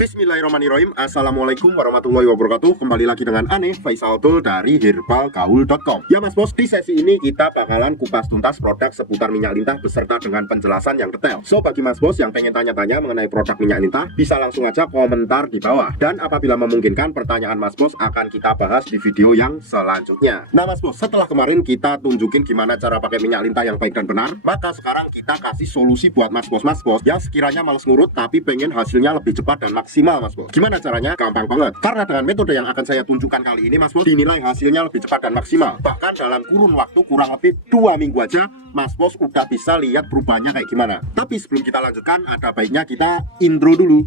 Bismillahirrahmanirrahim. Assalamualaikum warahmatullahi wabarakatuh. Kembali lagi dengan Ane Faisal Tul dari herbalgaul.com. Ya mas bos, di sesi ini kita bakalan kupas tuntas produk seputar minyak lintah beserta dengan penjelasan yang detail. So bagi mas bos yang pengen tanya-tanya mengenai produk minyak lintah, bisa langsung aja komentar di bawah. Dan apabila memungkinkan, pertanyaan mas bos akan kita bahas di video yang selanjutnya. Nah mas bos, setelah kemarin kita tunjukin gimana cara pakai minyak lintah yang baik dan benar, maka sekarang kita kasih solusi buat mas bos yang sekiranya males ngurut tapi pengen hasilnya lebih cepat dan maksimal mas bos. Gimana caranya? Gampang banget. Karena dengan metode yang akan saya tunjukkan kali ini mas bos, dinilai hasilnya lebih cepat dan maksimal. Bahkan dalam kurun waktu kurang lebih 2 minggu aja mas bos udah bisa lihat perubahannya kayak gimana. Tapi sebelum kita lanjutkan, ada baiknya kita intro dulu.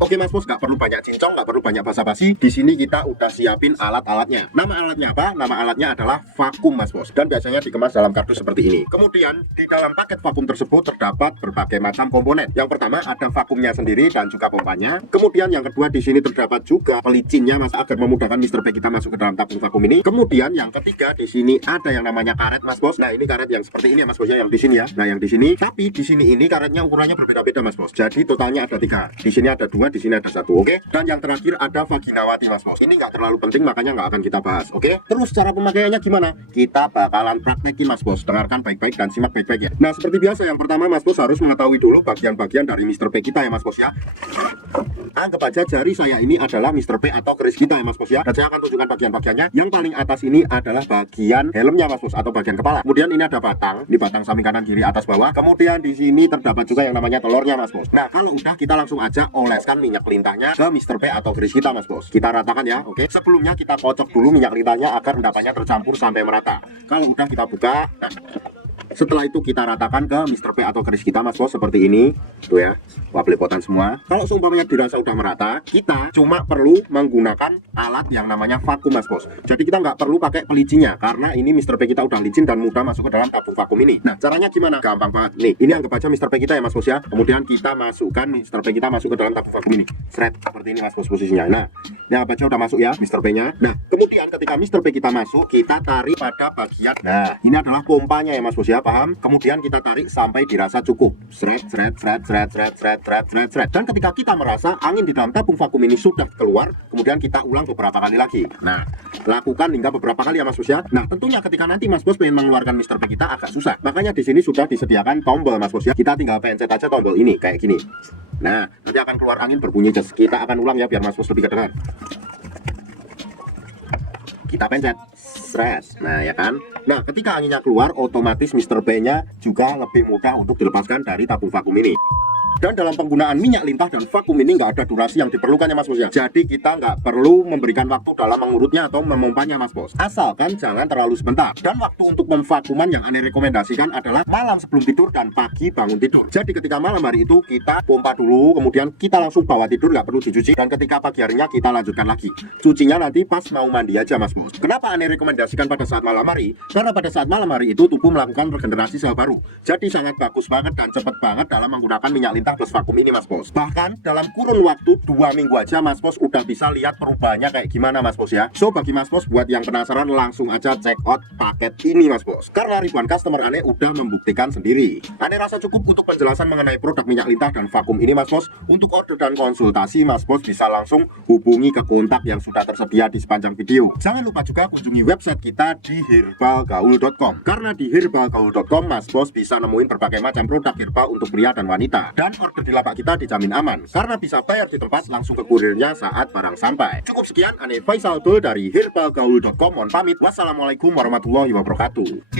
Oke mas bos, nggak perlu banyak cincong, nggak perlu banyak basa-basi. Di sini kita udah siapin alat-alatnya. Nama alatnya apa? Nama alatnya adalah vakum mas bos. Dan biasanya dikemas dalam kardus seperti ini. Kemudian di dalam paket vakum tersebut terdapat berbagai macam komponen. Yang pertama ada vakumnya sendiri dan juga pompanya. Kemudian yang kedua di sini terdapat juga pelicinnya mas, agar memudahkan Mr. P kita masuk ke dalam tabung vakum ini. Kemudian yang ketiga di sini ada yang namanya karet mas bos. Nah ini karet yang seperti ini ya mas bos ya, yang di sini ya. Nah yang di sini, tapi di sini ini karetnya ukurannya berbeda-beda mas bos. Jadi totalnya ada 3. Di sini ada 2. Di sini ada 1, oke? Dan yang terakhir ada vaginawati mas bos. Ini nggak terlalu penting, makanya nggak akan kita bahas, oke? Terus cara pemakaiannya gimana? Kita bakalan praktekin mas bos. Dengarkan baik-baik dan simak baik-baik ya. Nah seperti biasa, yang pertama mas bos harus mengetahui dulu bagian-bagian dari Mr. P kita ya mas bos ya. Anggap aja jari saya ini adalah Mr. P atau keris kita ya mas bos ya. Dan saya akan tunjukkan bagian-bagiannya. Yang paling atas ini adalah bagian helmnya mas bos, atau bagian kepala. Kemudian ini ada batang, di batang samping kanan kiri atas bawah. Kemudian di sini terdapat juga yang namanya telurnya mas bos. Nah kalau udah, kita langsung aja oleskan minyak lintahnya ke Mr. P atau keris kita mas bos. Kita ratakan ya, oke? Sebelumnya kita kocok dulu minyak lintahnya agar endapannya tercampur sampai merata. Kalau udah kita buka. Setelah itu kita ratakan ke Mr. P atau keris kita mas bos, seperti ini. Tuh ya, wah belepotan semua. Kalau seumpamanya dirasa udah merata, kita cuma perlu menggunakan alat yang namanya vakum mas bos. Jadi kita nggak perlu pakai pelicinya, karena ini Mr. P kita udah licin dan mudah masuk ke dalam tabung vakum ini. Nah caranya gimana? Gampang banget. Nih, ini anggap aja Mr. P kita ya mas bos ya. Kemudian kita masukkan Mr. P kita masuk ke dalam tabung vakum ini. Seret, seperti ini mas bos posisinya. Nah, ini anggap aja udah masuk ya Mr. P nya. Nah, kemudian ketika Mr. P kita masuk, kita tarik pada bagian. Nah, ini adalah pompanya ya mas bos ya, paham? Kemudian kita tarik sampai dirasa cukup. Seret, seret, seret, seret, seret, seret, seret, seret, seret. Dan ketika kita merasa angin di dalam tabung vakum ini sudah keluar, kemudian kita ulang beberapa kali lagi. Nah, lakukan hingga beberapa kali ya mas bos ya. Nah, tentunya ketika nanti mas bos pengen mengeluarkan Mr. P kita agak susah. Makanya di sini sudah disediakan tombol mas bos ya. Kita tinggal pencet aja tombol ini kayak gini. Nah, nanti akan keluar angin berbunyi jes. Kita akan ulang ya biar mas bos lebih kedengar. Kita pencet. Stres. Nah ya kan. Nah ketika anginnya keluar, otomatis Mr. P nya juga lebih mudah untuk dilepaskan dari tabung vakum ini. Dan dalam penggunaan minyak lintah dan vakum ini nggak ada durasi yang diperlukan ya mas bos ya. Jadi kita nggak perlu memberikan waktu dalam mengurutnya atau memompanya mas bos. Asalkan jangan terlalu sebentar. Dan waktu untuk memvakuman yang Ane rekomendasikan adalah malam sebelum tidur dan pagi bangun tidur. Jadi ketika malam hari itu kita pompa dulu, kemudian kita langsung bawa tidur, nggak perlu dicuci. Dan ketika pagi harinya kita lanjutkan lagi. Cucinya nanti pas mau mandi aja mas bos. Kenapa Ane rekomendasikan pada saat malam hari? Karena pada saat malam hari itu tubuh melakukan regenerasi sel baru. Jadi sangat bagus banget dan cepat banget dalam menggunakan minyak lintah plus vakum ini mas bos. Bahkan dalam kurun waktu 2 minggu aja mas bos udah bisa lihat perubahannya kayak gimana mas bos ya. So bagi mas bos buat yang penasaran, langsung aja check out paket ini mas bos. Karena ribuan customer Ane udah membuktikan sendiri. Ane rasa cukup untuk penjelasan mengenai produk minyak lintah dan vakum ini mas bos. Untuk order dan konsultasi mas bos bisa langsung hubungi ke kontak yang sudah tersedia di sepanjang video. Jangan lupa juga kunjungi website kita di herbalgaul.com. Karena di herbalgaul.com mas bos bisa nemuin berbagai macam produk herbal untuk pria dan wanita. Dan order di lapak kita dijamin aman, karena bisa bayar di tempat langsung ke kurirnya saat barang sampai. Cukup sekian, Ane Faisal Tul dari herbalgaul.com. Mohon pamit. Wassalamualaikum warahmatullahi wabarakatuh.